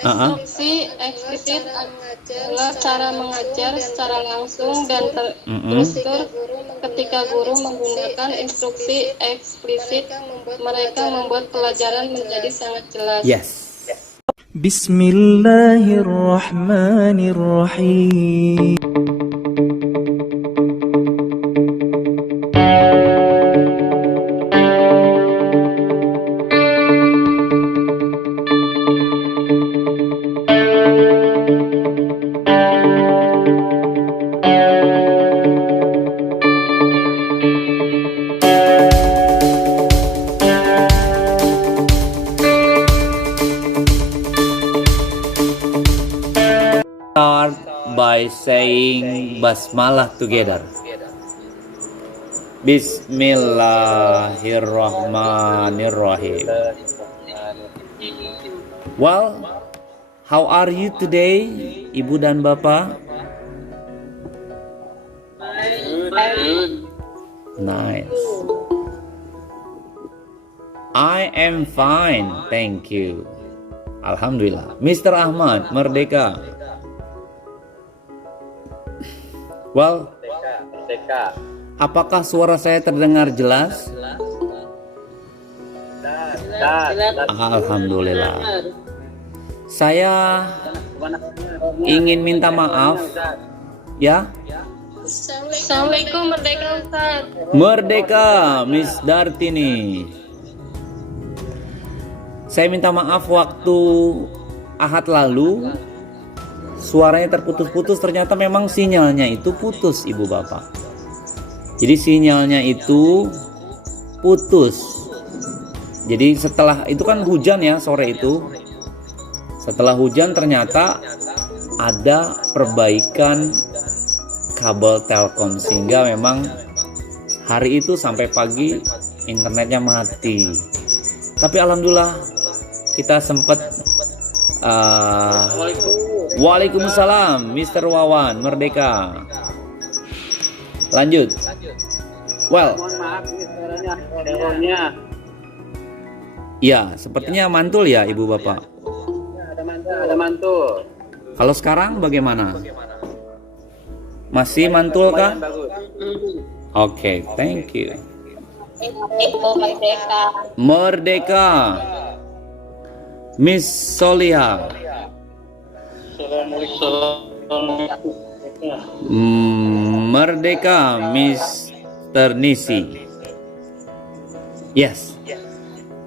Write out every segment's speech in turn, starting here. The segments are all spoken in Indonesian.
Instruksi eksplisit adalah cara mengajar secara langsung dan terstruktur. Ketika guru menggunakan instruksi eksplisit, mereka membuat pelajaran menjadi sangat jelas. Yes. Bismillahirrahmanirrahim. Start by saying basmalah together. Bismillahirrahmanirrahim. Well, how are you today, Ibu dan Bapak? Nice. I am fine, thank you. Alhamdulillah. Mr. Ahmad, Merdeka. Well, apakah suara saya terdengar jelas? Alhamdulillah. Saya ingin minta maaf ya. Assalamualaikum, Merdeka Ustaz. Merdeka, Miss Dartini. Saya minta maaf waktu Ahad lalu suaranya terputus-putus, ternyata memang sinyalnya itu putus, Ibu Bapak. Jadi sinyalnya itu putus. Jadi setelah itu kan hujan ya sore itu. Setelah hujan ternyata ada perbaikan kabel Telkom sehingga memang hari itu sampai pagi internetnya mati. Tapi alhamdulillah kita sempat Waalaikumsalam, Mr. Wawan, Merdeka. Lanjut. Well, ya, sepertinya mantul ya, Ibu Bapak. Ada mantul. Kalau sekarang bagaimana? Masih mantul kah? Oke, thank you. Merdeka. Miss Soliha. Merdeka, Mr. Nisi. Yes.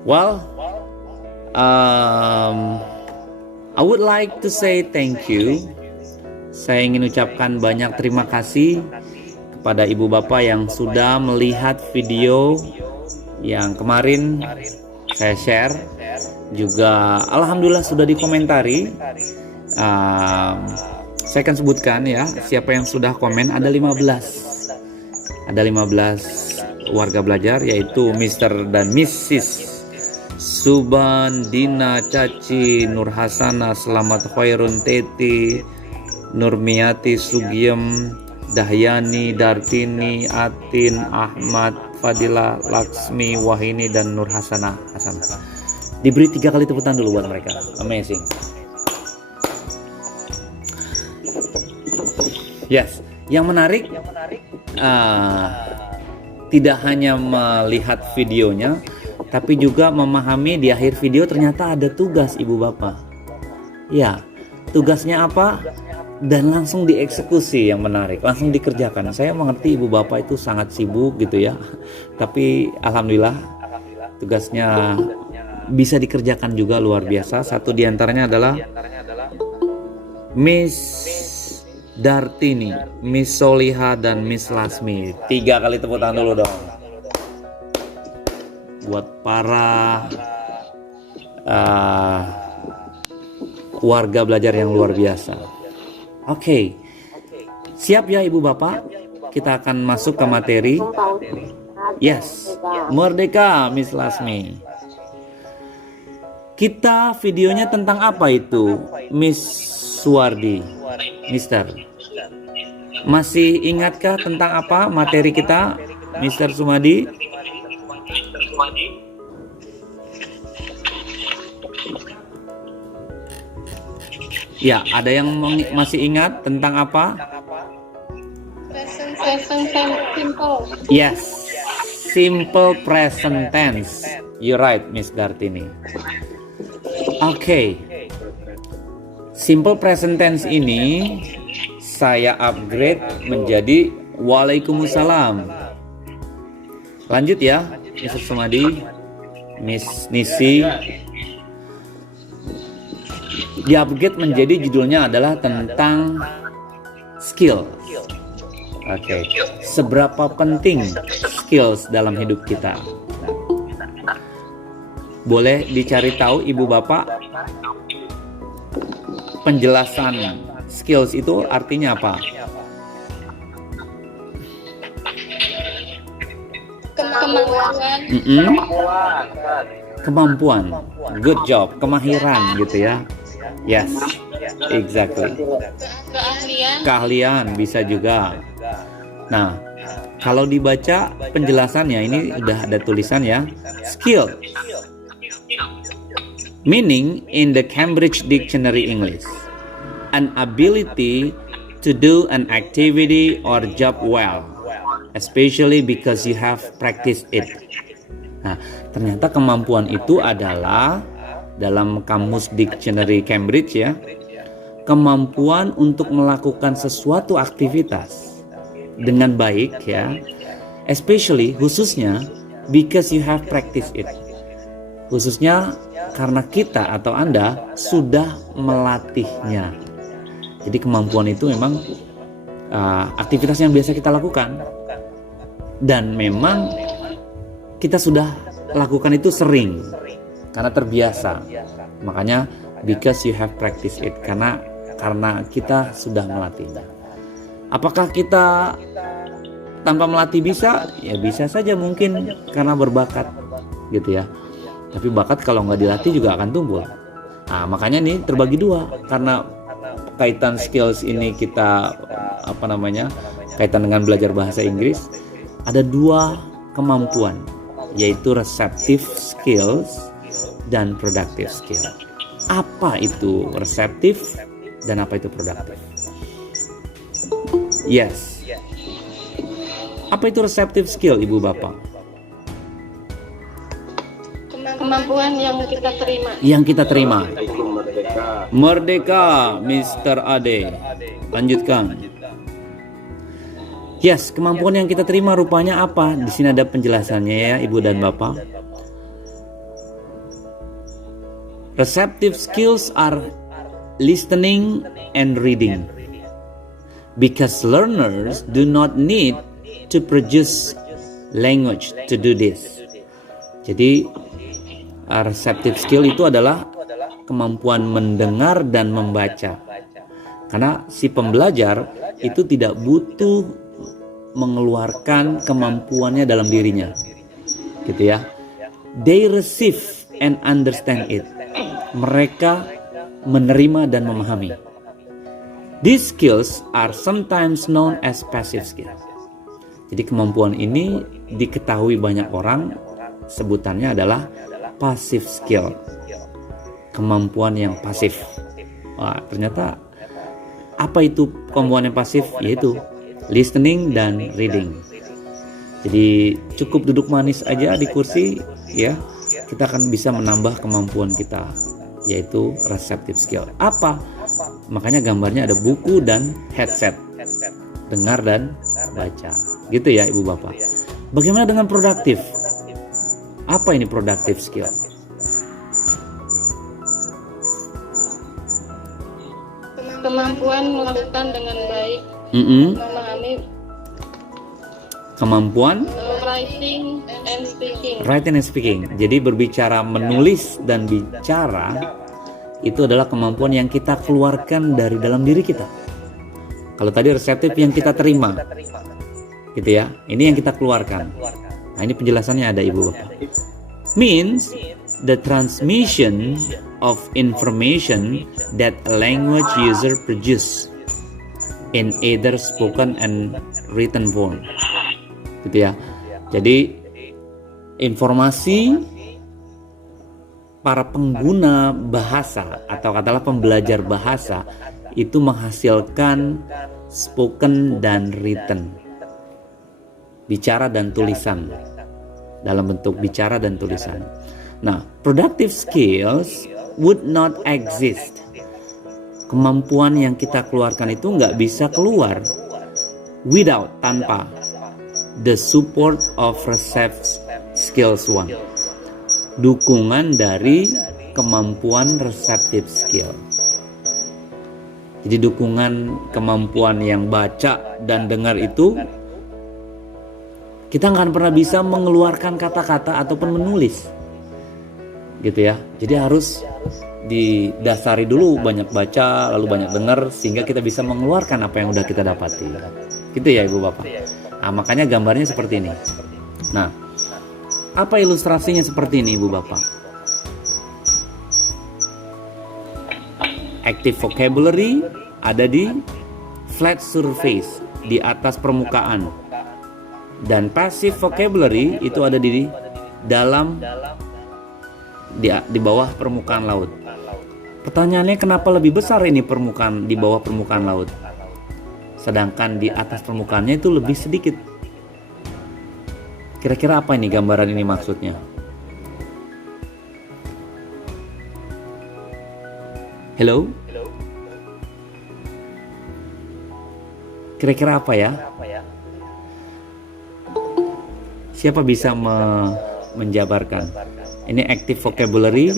Well, I would like to say thank you. Saya ingin ucapkan banyak terima kasih kepada ibu bapak yang sudah melihat video yang kemarin saya share. Juga alhamdulillah sudah dikomentari. Saya akan sebutkan ya siapa yang sudah komen. Ada 15 warga belajar, yaitu Mr. dan Mrs. Subandina Caci, Nur Hasana, Selamat Khairun Teti, Nurmiati Sugiem, Dahyani, Dartini, Atin, Ahmad, Fadila, Laksmi, Wahini, dan Nur Hasanah. Diberi 3 kali tepuk tangan dulu buat mereka. Amazing. Yes, yang menarik tidak hanya melihat videonya, tapi juga memahami di akhir video ternyata ada tugas ibu bapak. Ya, tugasnya apa? Dan langsung dieksekusi, yang menarik, langsung dikerjakan. Saya mengerti ibu bapak itu sangat sibuk gitu ya, tapi alhamdulillah tugasnya bisa dikerjakan juga luar biasa. Satu diantaranya adalah Miss Dartini, Miss Soliha, dan Miss Lasmi. 3 kali tepuk tangan dulu dong buat para warga belajar yang luar biasa. Oke, siap ya ibu bapak? Kita akan masuk ke materi. Yes, Merdeka, Miss Lasmi. Kita videonya tentang apa itu, Miss Suwardi, Mister? Masih ingatkah tentang apa materi kita, Mister Sumadi? Ya, ada yang masih ingat tentang apa? Present simple. Yes, simple present tense. You're right, Miss Dartini. Oke. Simple present tense ini saya upgrade menjadi Waalaikumsalam. Lanjut ya, Mr. Sumadi, Miss Nisi. Di upgrade menjadi judulnya adalah tentang skill. Oke. Seberapa penting skills dalam hidup kita? Boleh dicari tahu Ibu Bapak? Penjelasan skills itu artinya apa? Kemampuan. Good job. Kemahiran gitu ya. Yes, exactly. Keahlian bisa juga. Nah, kalau dibaca penjelasannya ini udah ada tulisan ya, skill. Meaning in the Cambridge Dictionary English, an ability to do an activity or job well, especially because you have practiced it. Nah, ternyata kemampuan itu adalah dalam kamus Dictionary Cambridge ya, kemampuan untuk melakukan sesuatu aktivitas dengan baik ya, especially khususnya because you have practiced it. Khususnya karena kita atau Anda sudah melatihnya. Jadi kemampuan itu memang aktivitas yang biasa kita lakukan dan memang kita sudah lakukan itu sering karena terbiasa. Makanya because you have practiced it, karena kita sudah melatihnya. Apakah kita tanpa melatih bisa? Ya bisa saja mungkin karena berbakat gitu ya. Tapi bakat kalau nggak dilatih juga akan tumbuh. Nah, makanya nih terbagi dua, karena kaitan skills ini kita kaitan dengan belajar bahasa Inggris, ada dua kemampuan, yaitu receptive skills dan productive skill. Apa itu receptive dan apa itu productive? Yes. Apa itu receptive skill, Ibu Bapak? Kemampuan yang kita terima. Yang kita terima. Merdeka, Mr. Ade. Lanjutkan. Yes, kemampuan yang kita terima rupanya apa? Di sini ada penjelasannya ya, Ibu dan Bapak. Receptive skills are listening and reading. Because learners do not need to produce language to do this. Jadi receptive skill itu adalah kemampuan mendengar dan membaca. Karena si pembelajar itu tidak butuh mengeluarkan kemampuannya dalam dirinya. Gitu ya. They receive and understand it. Mereka menerima dan memahami. These skills are sometimes known as passive skills. Jadi kemampuan ini diketahui banyak orang, sebutannya adalah passive skill. Kemampuan yang pasif. Wah, ternyata apa itu kemampuan yang pasif? Yaitu listening dan reading. Jadi cukup duduk manis aja di kursi ya, kita akan bisa menambah kemampuan kita, yaitu receptive skill. Apa? Makanya gambarnya ada buku dan headset, dengar dan baca. Gitu ya Ibu Bapak. Bagaimana dengan produktif? Apa ini productive skill? Kemampuan melakukan dengan baik, memahami. Kemampuan Writing and speaking. Writing and speaking. Jadi berbicara, menulis dan bicara itu adalah kemampuan yang kita keluarkan dari dalam diri kita. Kalau tadi reseptif yang kita terima, gitu ya. Ini yang kita keluarkan. Nah, ini penjelasannya ada Ibu Bapak. Means the transmission of information that a language user produce in either spoken and written form. Gitu ya. Jadi informasi para pengguna bahasa atau katakanlah pembelajar bahasa itu menghasilkan spoken dan written, bicara dan tulisan, dalam bentuk bicara dan tulisan. Nah, productive skills would not exist. Kemampuan yang kita keluarkan itu nggak bisa keluar tanpa the support of receptive skills one, dukungan dari kemampuan receptive skill. Jadi dukungan kemampuan yang baca dan dengar itu, kita nggak pernah bisa mengeluarkan kata-kata ataupun menulis, gitu ya. Jadi harus didasari dulu banyak baca lalu banyak dengar sehingga kita bisa mengeluarkan apa yang udah kita dapati, gitu ya Ibu Bapak. Nah, makanya gambarnya seperti ini. Nah, apa ilustrasinya seperti ini Ibu Bapak? Active vocabulary ada di flat surface, di atas permukaan, dan passive vocabulary itu ada di dalam, di bawah permukaan laut. Pertanyaannya, kenapa lebih besar ini permukaan di bawah permukaan laut, sedangkan di atas permukaannya itu lebih sedikit? Kira-kira apa ini gambaran ini maksudnya? Hello? Kira-kira apa ya? Siapa bisa menjabarkan? Ini active vocabulary.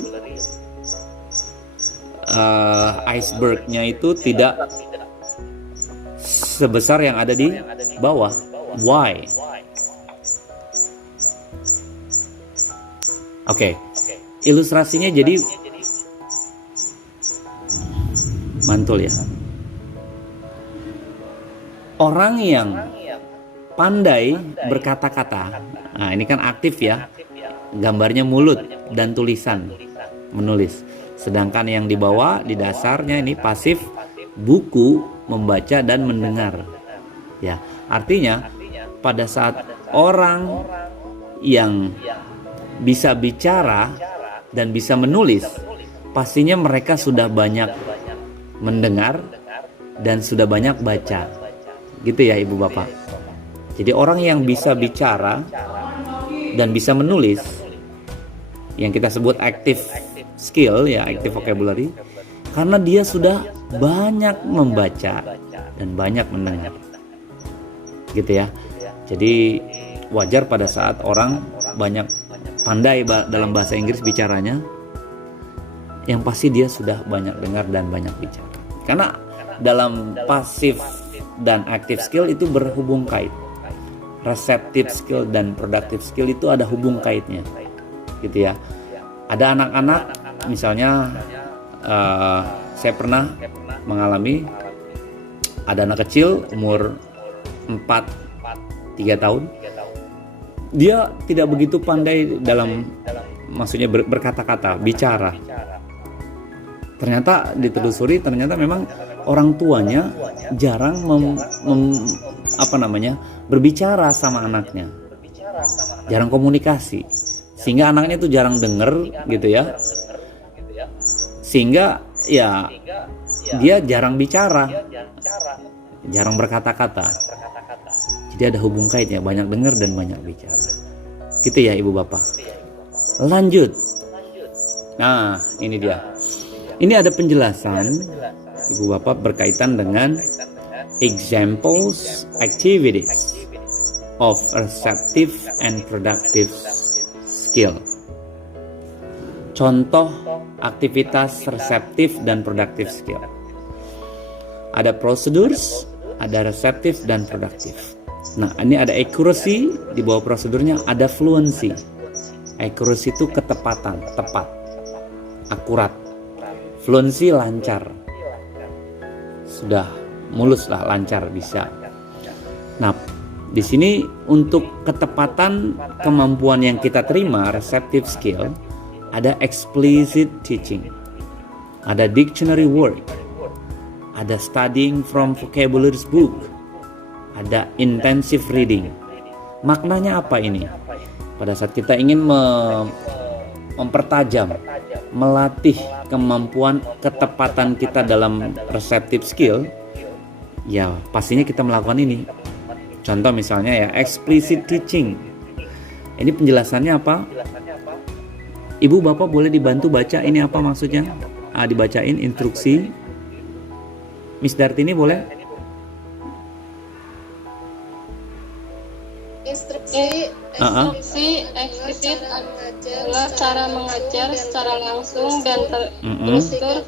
Icebergnya itu tidak sebesar yang ada di bawah. Why? Oke. Ilustrasinya jadi mantul ya. Orang yang pandai berkata-kata, nah ini kan aktif ya, gambarnya mulut dan tulisan, menulis. Sedangkan yang di bawah, di dasarnya ini pasif, buku, membaca dan mendengar. Ya, artinya pada saat orang yang bisa bicara dan bisa menulis, pastinya mereka sudah banyak mendengar dan sudah banyak baca, gitu ya Ibu Bapak. Jadi orang yang bisa bicara dan bisa menulis, yang kita sebut active skill ya, active vocabulary, karena dia sudah banyak membaca dan banyak mendengar, gitu ya. Jadi wajar pada saat orang banyak pandai dalam bahasa Inggris bicaranya, yang pasti dia sudah banyak dengar dan banyak bicara. Karena dalam passive dan active skill itu berhubung kait. Receptive skill dan productive skill itu ada hubung kaitnya, gitu ya. Ada anak-anak, misalnya saya pernah mengalami, ada anak kecil umur 3 tahun. Dia tidak begitu pandai dalam, maksudnya berkata-kata, bicara. Ternyata ditelusuri, ternyata memang orang tuanya jarang berbicara sama anaknya, jarang komunikasi, sehingga anaknya itu jarang denger, gitu ya. Sehingga ya dia jarang bicara, jarang berkata-kata. Jadi ada hubung kaitnya, banyak dengar dan banyak bicara, gitu ya Ibu Bapak. Lanjut. Nah, ini dia. Ini ada penjelasan Ibu Bapak berkaitan dengan examples activities of receptive and productive skill. Contoh aktivitas reseptif dan productive skill. Ada procedures, ada receptive dan productive. Nah, ini ada accuracy, di bawah prosedurnya ada fluency. Accuracy itu ketepatan, tepat, akurat. Fluency lancar, sudah mulus lah, lancar, bisa. Nah, di sini untuk ketepatan kemampuan yang kita terima, receptive skill, ada explicit teaching, ada dictionary work, ada studying from vocabulary book, ada intensive reading. Maknanya apa ini? Pada saat kita ingin mempertajam melatih kemampuan ketepatan kita dalam receptive skill, ya pastinya kita melakukan ini. Contoh misalnya ya, explicit teaching. Ini penjelasannya apa? Ibu bapak boleh dibantu baca ini apa maksudnya? Dibacain instruksi. Miss Dartini boleh? Instruksi eksplisit adalah cara mengajar secara langsung dan terstruktur.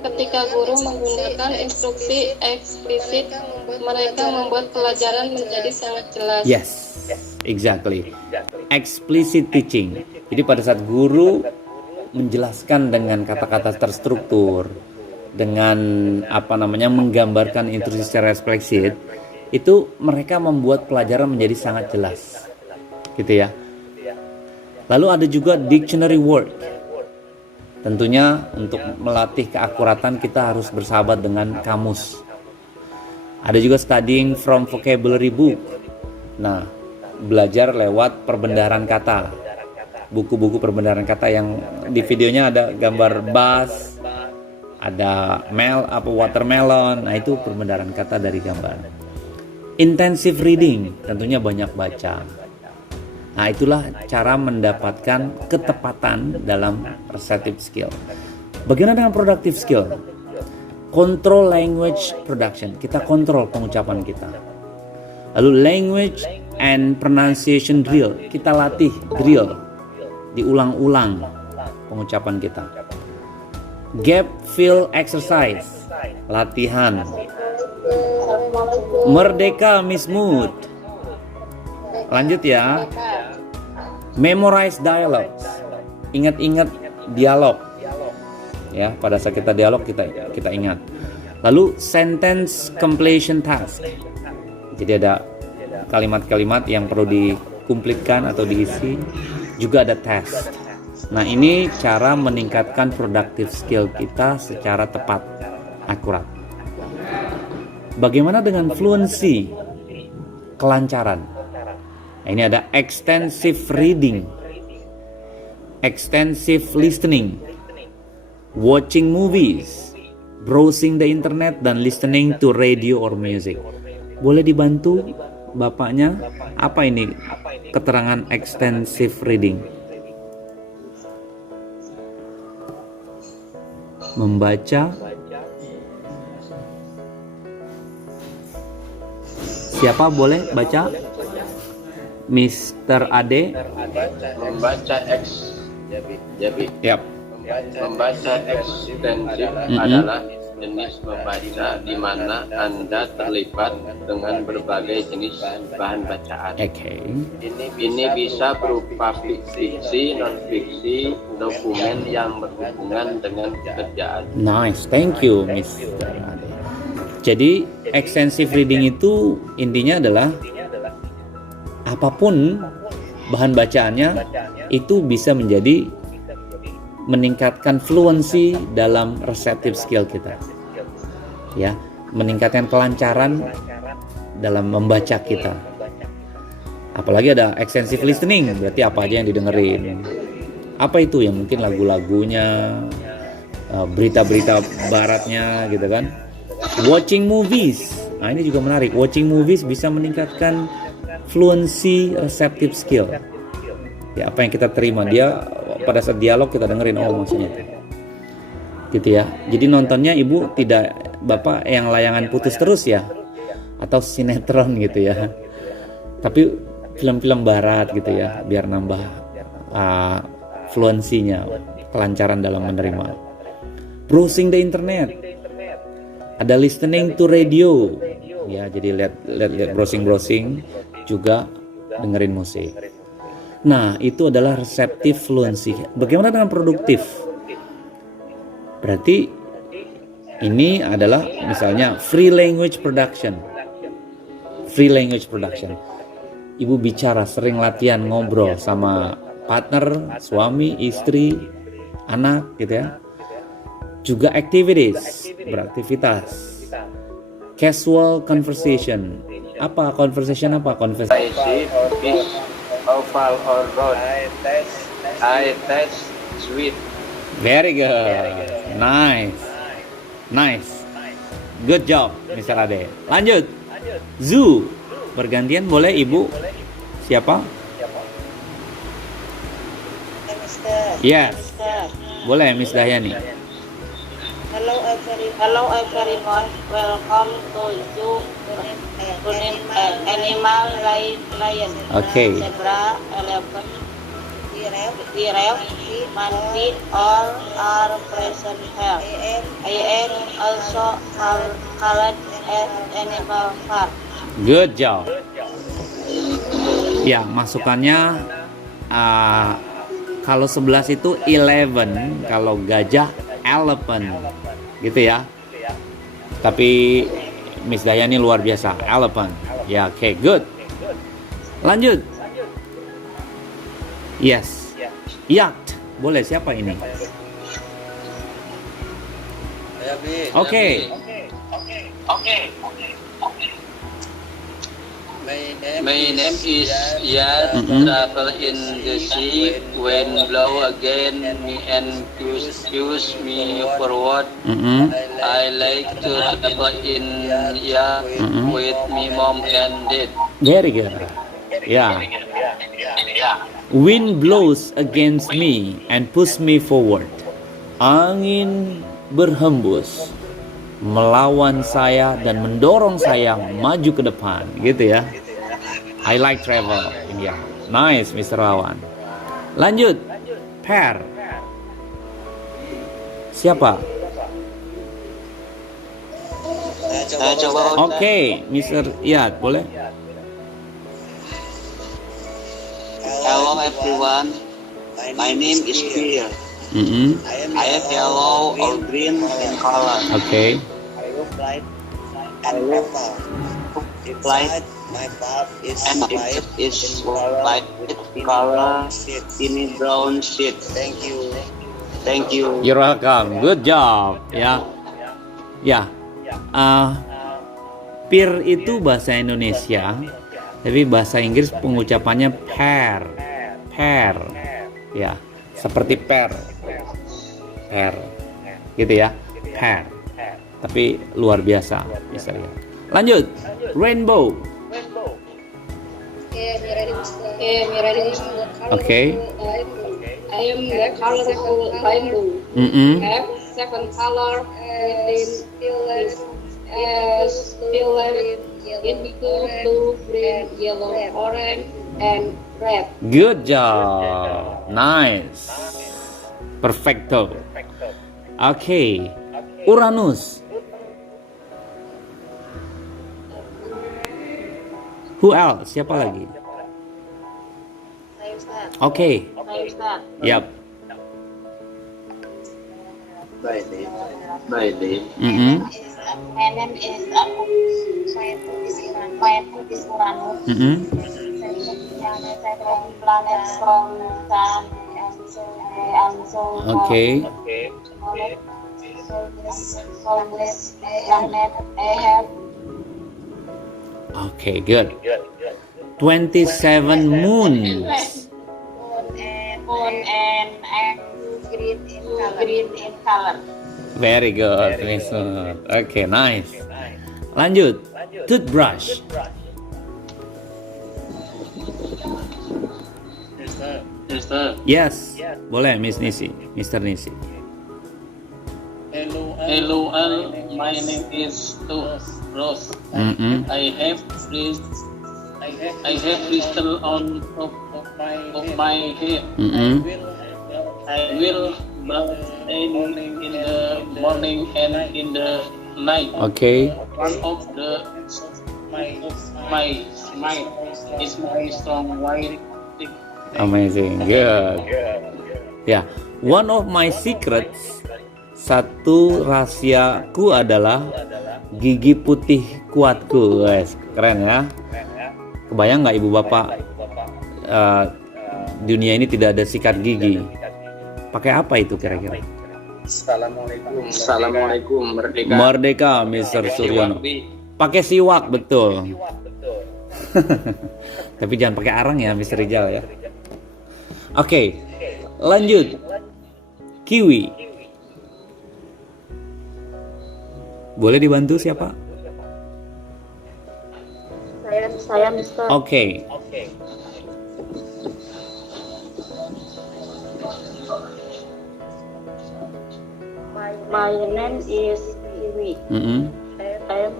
Ketika guru menggunakan instruksi eksplisit, mereka membuat pelajaran menjadi sangat jelas. Yes, exactly. Explicit teaching. Jadi pada saat guru menjelaskan dengan kata-kata terstruktur, dengan menggambarkan instruksi secara eksplisit, itu mereka membuat pelajaran menjadi sangat jelas, gitu ya. Lalu ada juga dictionary word. Tentunya untuk melatih keakuratan kita harus bersahabat dengan kamus. Ada juga studying from vocabulary book. Nah, belajar lewat perbendaharaan kata. Buku-buku perbendaharaan kata yang di videonya ada gambar bus, ada watermelon. Nah, itu perbendaharaan kata dari gambar. Intensive reading, tentunya banyak baca. Nah, itulah cara mendapatkan ketepatan dalam receptive skill. Bagaimana dengan productive skill? Control language production. Kita kontrol pengucapan kita. Lalu language and pronunciation drill. Kita latih drill. Diulang-ulang pengucapan kita. Gap fill exercise. Latihan. Merdeka Miss Mood. Lanjut ya. Memorize dialogues. Ingat-ingat dialog. Ya, pada saat kita dialog kita ingat. Lalu sentence completion task. Jadi ada kalimat-kalimat yang perlu dikumplitkan atau diisi. Juga ada test. Nah, ini cara meningkatkan productive skill kita secara tepat, akurat. Bagaimana dengan fluency? Kelancaran. Nah, ini ada extensive reading, extensive listening, watching movies, browsing the internet, dan listening to radio or music. Boleh dibantu bapaknya? Apa ini keterangan extensive reading? Membaca. Siapa boleh baca? Mr. Ade. Membaca Yap. Membaca ekstensif adalah jenis membaca di mana Anda terlibat dengan berbagai jenis bahan bacaan. Okay. Ini bisa berupa fiksi, non-fiksi, dokumen yang berhubungan dengan pekerjaan. Nice, thank you, Mr. Ade. Jadi, extensive reading itu intinya adalah apapun bahan bacaannya itu bisa meningkatkan fluency dalam receptive skill kita. Ya, meningkatkan kelancaran dalam membaca kita. Apalagi ada extensive listening, berarti apa aja yang didengerin. Apa itu? Ya mungkin lagu-lagunya, berita-berita baratnya gitu kan. Watching movies. Nah, ini juga menarik. Watching movies bisa meningkatkan fluency receptive skill. Ya, apa yang kita terima, dia pada saat dialog kita dengerin, oh maksudnya itu. Gitu ya. Jadi nontonnya ibu tidak bapak yang layangan putus terus ya, atau sinetron gitu ya. Tapi film-film barat gitu ya, biar nambah fluensinya, kelancaran dalam menerima. Browsing the internet. Ada listening to radio. Ya, jadi lihat browsing juga dengerin musik. Nah, itu adalah receptive fluency. Bagaimana dengan produktif? Berarti ini adalah misalnya free language production. Free language production. Ibu bicara, sering latihan ngobrol sama partner, suami, istri, anak gitu ya. Juga activities, beraktivitas. Casual conversation. Apa conversation apa? Conversation. Oval or round. I taste sweet. Very good. Nice. Nice. Good job, Mr. Ade. Lanjut. Zoo. Bergantian boleh Ibu? Siapa? Yes. Boleh Miss Dahyani. Hello everyone, welcome to zoo. Animal lion, Okay. zebra, elephant, giraffe, monkey, all are present here. I am also called at animal park. Good job. Ya, masukannya kalau 11 itu 11, kalau gajah elephant. Gitu ya. Tapi Miss Dayani luar biasa, elephant. Ya, oke, good. Lanjut. Yes. Yacht. Boleh siapa ini? Oke. My name is Yas. Travel in the sea. When blow again, me and push me forward. I like to travel in yacht with me mom and dad. Very good. Ya. Wind blows against me and push me forward. Angin berhembus melawan saya dan mendorong saya maju ke depan, gitu ya. I like travel. Ya, nice, Mr. Lawan. Lanjut, pair. Siapa? Saya coba. Oke, Mr. Iyad, boleh? Hello everyone. My name is Pierre. I am yellow or green in color. Oke. I look like my part is white color in brown sheet. Thank you. You're welcome. Good job. Ya. Ya. Pear itu bahasa Indonesia, tapi bahasa Inggris pengucapannya pear. Pear. Ya, seperti pear. Pear. Gitu ya. Pear. Tapi luar biasa, bisa lihat. Lanjut. Rainbow. Okay. I am the colorful rainbow. Have seven color indigo, blue, green, yellow, orange, and red. Good job. Nice. Perfecto. Okay. Uranus. Who else? Siapa lagi? Okay. Yep. My name. My name is Uranus. Planet from sun and so Okay. So this planet I have. Okay, good. 27 moons. Moon and green in color. Very good. Okay, nice. Lanjut. Toothbrush. Yes. Boleh, Miss Nisi. Mr. Nisi. Hello, my name is Rose. I have crystal on top of my head. I will bath in the morning and in the night. Okay. One of my smile is my strong white teeth. Amazing. Good. Ya, one of my secrets, satu rahasiaku adalah gigi putih kuatku. Guys, keren ya. Kebayang nggak ibu bapak, dunia ini tidak ada sikat gigi. Pakai apa itu kira-kira? Assalamualaikum. Merdeka. Merdeka, Mr. Suryono. Pakai siwak, betul. Tapi jangan pakai arang ya, Mr. Rijal ya. Oke, lanjut. Kiwi. Boleh dibantu siapa? Saya Mister. Oke. My name is Kiwi. I am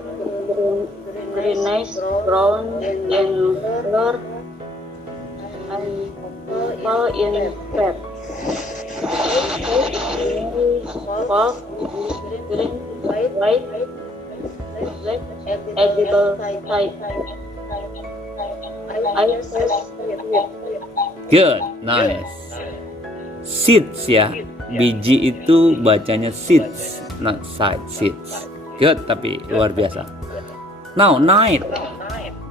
greenish brown in color. I fall in red. Fall green, white, black, edible type. I Good, nice. Seeds ya. Biji itu bacanya seeds, not side seeds. Good, tapi luar biasa. Now, night.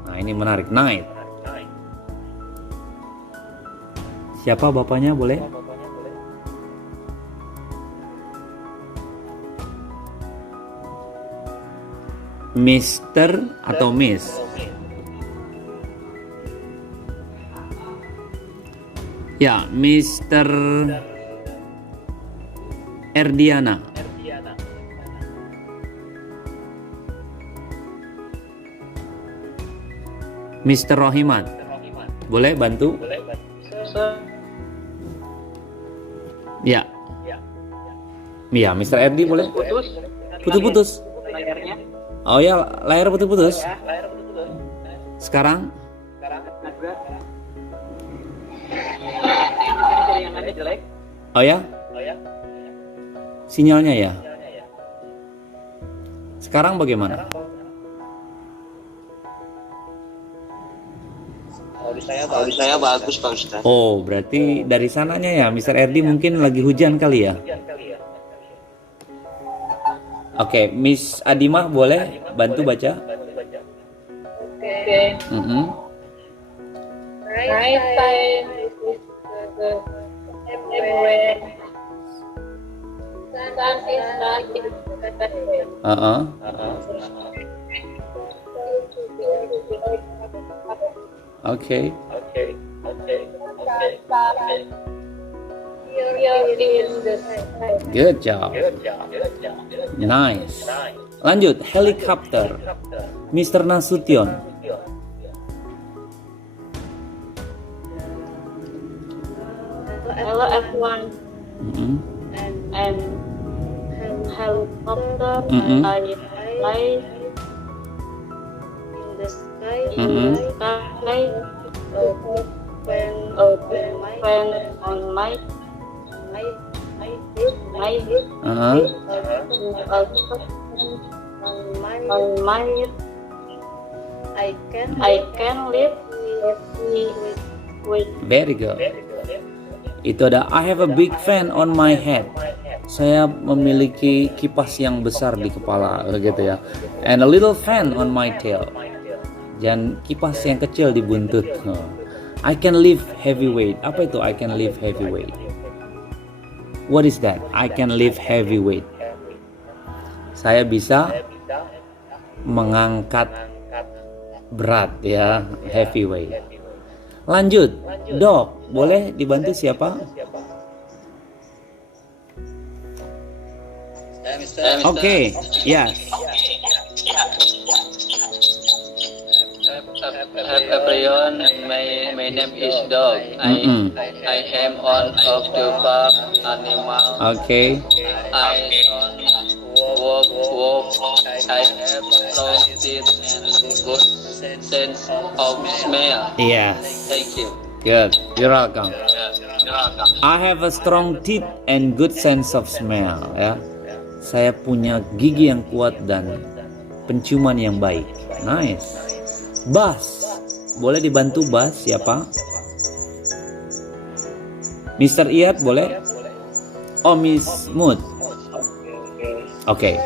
Nah, ini menarik, night. Siapa bapaknya boleh? Mister atau Miss? Ya, Mister Erdiana. Mister Rohimat. Boleh bantu? Ya. Ya, Mister Erdi boleh? Putus-putus. Oh ya, layar putus-putus. Sekarang? Oh ya? Sinyalnya ya? Sekarang bagaimana? Audio saya bagus Pak Ustaz. Oh, berarti dari sananya ya, Mr. Erdi mungkin lagi hujan kali ya? Oke, Miss Adimah boleh bantu baca? Okay. Right time is the when sun is shining. Oke. Good job. Nice. Lanjut, helikopter. Mr. Nasution. Hello everyone. And helicopter. I fly in the sky. When on my I can live with. Very good. Itu ada I have a big fan on my head. Saya memiliki kipas yang besar di kepala gitu ya. And a little fan on my tail. Dan kipas yang kecil di buntut. I can lift heavy weight. Apa itu I can lift heavy weight? What is that? I can lift heavy weight. Saya bisa mengangkat berat ya, heavy weight. Lanjut, dog. Boleh dibantu siapa? Oke, yes. Everyone, my name is Dog. I am on of the farm animal. Okay. I walk. I have long teeth and good sense of smell. Yes. Thank you. Good. You're welcome. I have a strong teeth and good sense of smell. Ya. Saya punya gigi yang kuat dan penciuman yang baik. Nice. Bas. Boleh dibantu Bas siapa? Mr. Iyad boleh? Oh, Miss Mood. Oke.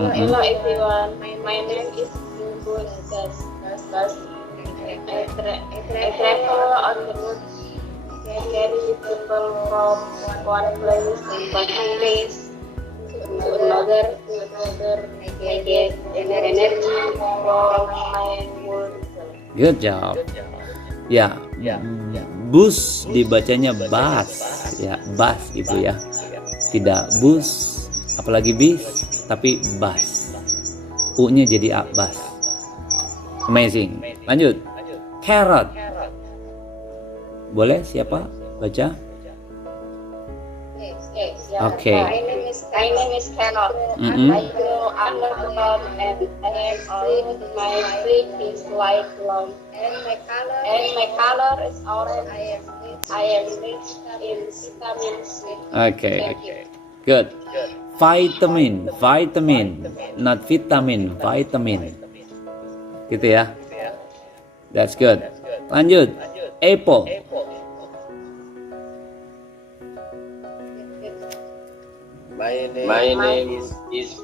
Hello everyone, my name is Bus. I travel on the road, carry people from one place to another. I get energy from my work. Good job. Ya, bus dibacanya bus, ya bus itu ya. Tidak bus, apalagi bis, tapi bus. U-nya jadi bus. Amazing. Lanjut. Carrot. Boleh siapa baca? Oke. My name is Carrot. I go underground and my sleep is light long. And my color is orange. I am rich in vitamin C. Oke. Good. Vitamin, not vitamin, vitamin. Gitu ya. That's good. Lanjut. Apple. My name is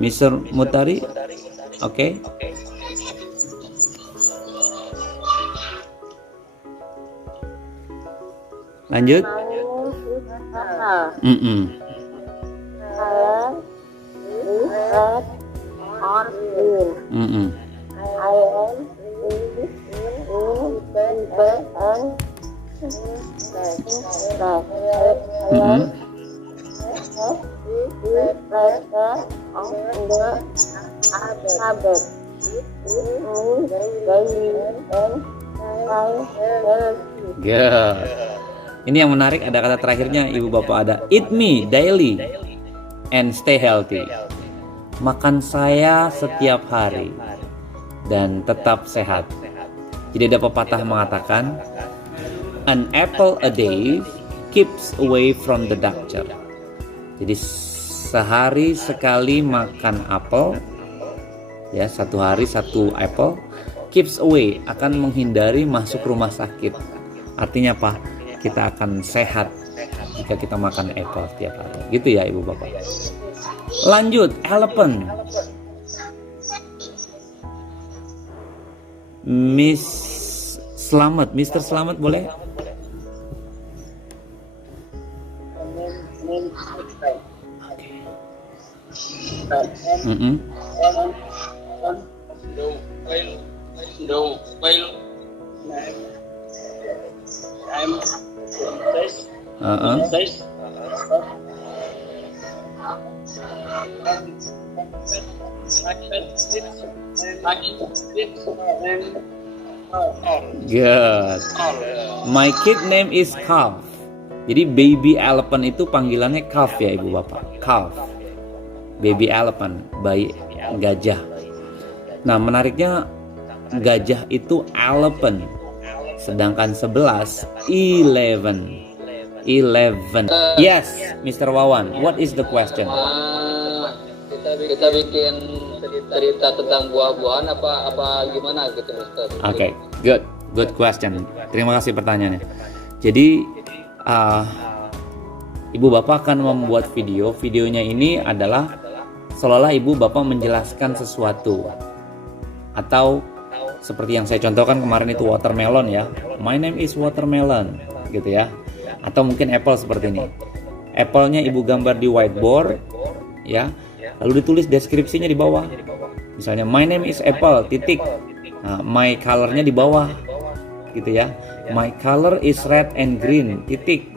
Mr. Mutari. Oke. Lanjut. Good. Ini yang menarik, ada kata terakhirnya ibu bapak, ada eat me daily and stay healthy. Makan saya setiap hari dan tetap sehat. Jadi ada pepatah mengatakan an apple a day keeps away from the doctor. Jadi sehari sekali makan apel, ya satu hari satu apple, keeps away akan menghindari masuk rumah sakit. Artinya apa? Kita akan sehat jika kita makan apple setiap hari. Gitu ya ibu bapak. Lanjut, elephant. Mr. Slamet boleh? Good. My kid name is Calf. Jadi baby elephant itu panggilannya calf ya ibu bapak. Calf. Baby elephant, bayi gajah. Nah menariknya gajah itu elephant. Sedangkan 11. Yes, Mr. Wawan. What is the question? Kita bikin cerita tentang buah-buahan apa gimana gitu, Mister? Oke, good question. Terima kasih pertanyaannya. Jadi ibu bapak akan membuat video. Videonya ini adalah seolah-olah ibu bapak menjelaskan sesuatu, atau seperti yang saya contohkan kemarin itu watermelon ya. My name is watermelon, gitu ya. Atau mungkin apple seperti ini. Apple-nya ibu gambar di whiteboard, ya. Lalu ditulis deskripsinya di bawah. Misalnya my name is apple, titik. Nah, my color-nya di bawah, gitu ya. My color is red and green, titik.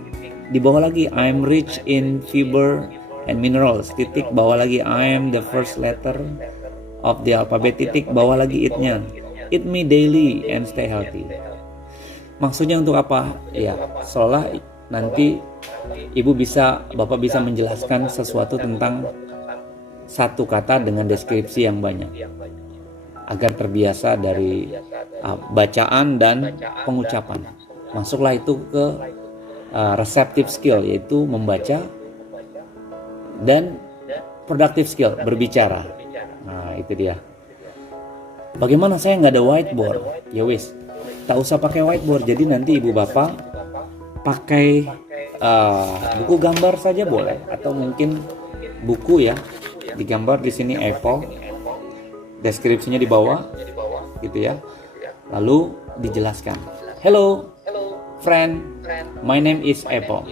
Di bawah lagi I'm rich in fiber and minerals, titik. Bawah lagi I'm the first letter of the alphabet, titik. Bawah lagi it-nya. Eat me daily and stay healthy. Maksudnya untuk apa? Ya, seolah nanti bapak bisa menjelaskan sesuatu tentang satu kata dengan deskripsi yang banyak, agar terbiasa dari bacaan dan pengucapan. Masuklah itu ke receptive skill, yaitu membaca, dan productive skill, berbicara. Nah itu dia. Bagaimana saya nggak ada whiteboard? Ya wis, tak usah pakai whiteboard. Jadi nanti ibu bapak pakai buku gambar saja boleh, atau mungkin buku ya, digambar di sini apple, deskripsinya di bawah, gitu ya. Lalu dijelaskan. Hello, friend, my name is Apple,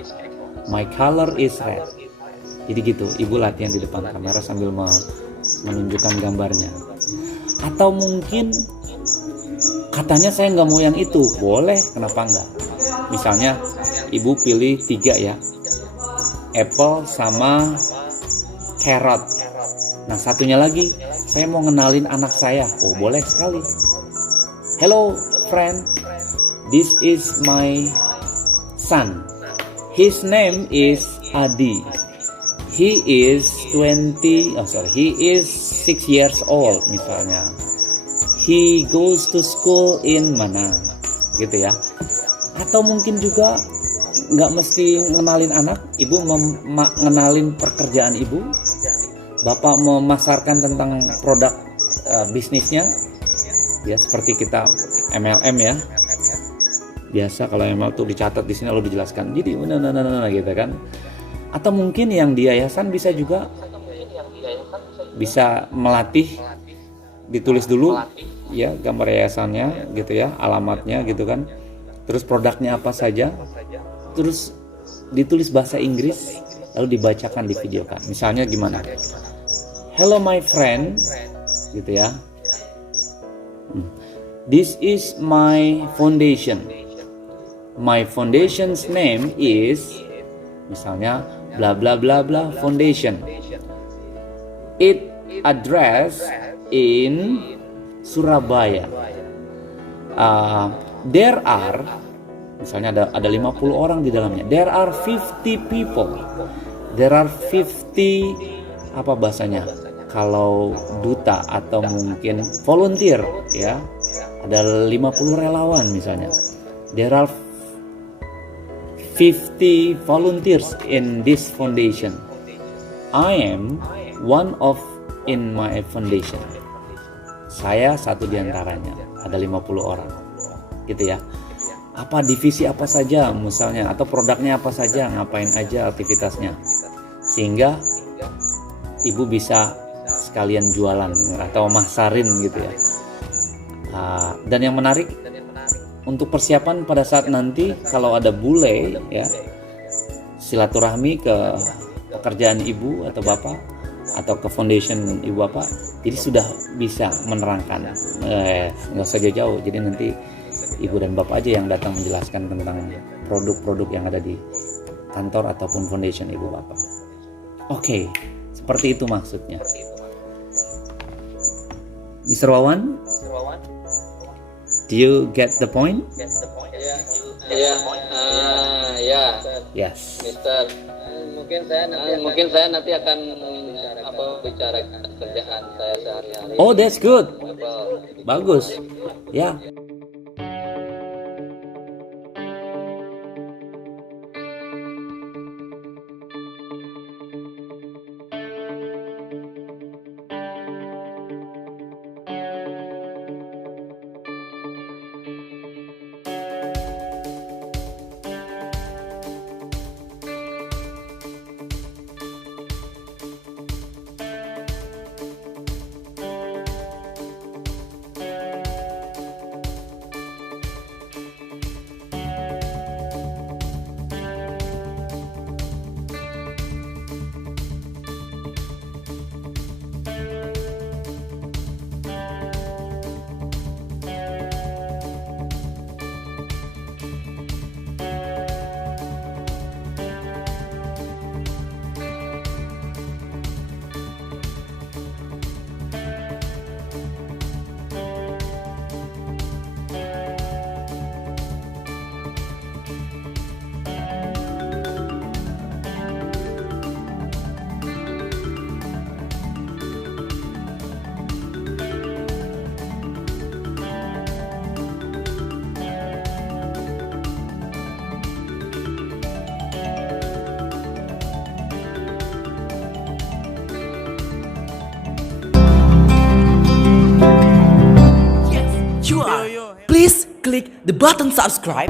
my color is red. Jadi gitu, ibu latihan di depan kamera sambil menunjukkan gambarnya. Atau mungkin katanya saya nggak mau yang itu, boleh, kenapa enggak? Misalnya ibu pilih 3 ya, apple sama carrot. Nah satunya lagi, saya mau ngenalin anak saya, oh boleh sekali. Hello friend, this is my son. His name is Adi. He is 6 years old misalnya. He goes to school in mana, gitu ya. Atau mungkin juga nggak mesti ngenalin anak, ibu ngenalin pekerjaan ibu, bapak memasarkan tentang produk bisnisnya, ya seperti kita MLM ya. Biasa kalau MLM tuh dicatat di sini lalu dijelaskan. Jadi gitu kan. Atau mungkin yang di yayasan bisa juga bisa melatih, ditulis dulu ya gambar yayasannya gitu ya, alamatnya gitu kan. Terus produknya apa saja. Terus ditulis bahasa Inggris lalu dibacakan, divideokan. Misalnya gimana? Hello my friend gitu ya. This is my foundation. My foundation's name is misalnya bla bla bla bla foundation. It address in Surabaya. There are misalnya ada 50 orang di dalamnya. There are 50 people. There are 50 apa bahasanya? Kalau duta atau mungkin volunteer ya. Ada 50 relawan misalnya. There are 50 volunteers in this foundation. I am one of in my foundation. Saya satu di antaranya. Ada 50 orang. Gitu ya. Apa divisi apa saja misalnya, atau produknya apa saja, ngapain aja aktivitasnya. Sehingga ibu bisa sekalian jualan atau masarin gitu ya. Dan yang menarik, untuk persiapan pada saat nanti kalau ada bule ya, silaturahmi ke pekerjaan ibu atau bapak atau ke foundation ibu bapak, jadi sudah bisa menerangkan, nggak usah jauh-jauh. Jadi nanti ibu dan bapak aja yang datang menjelaskan tentang produk-produk yang ada di kantor ataupun foundation ibu bapak. Oke, seperti itu maksudnya. Mr. Wawan, do you get the point? Ya. Yes. Mister, mungkin saya nanti akan bicara kerjaan saya sehari-hari. Oh, that's good. Bagus. Ya. Please click the button subscribe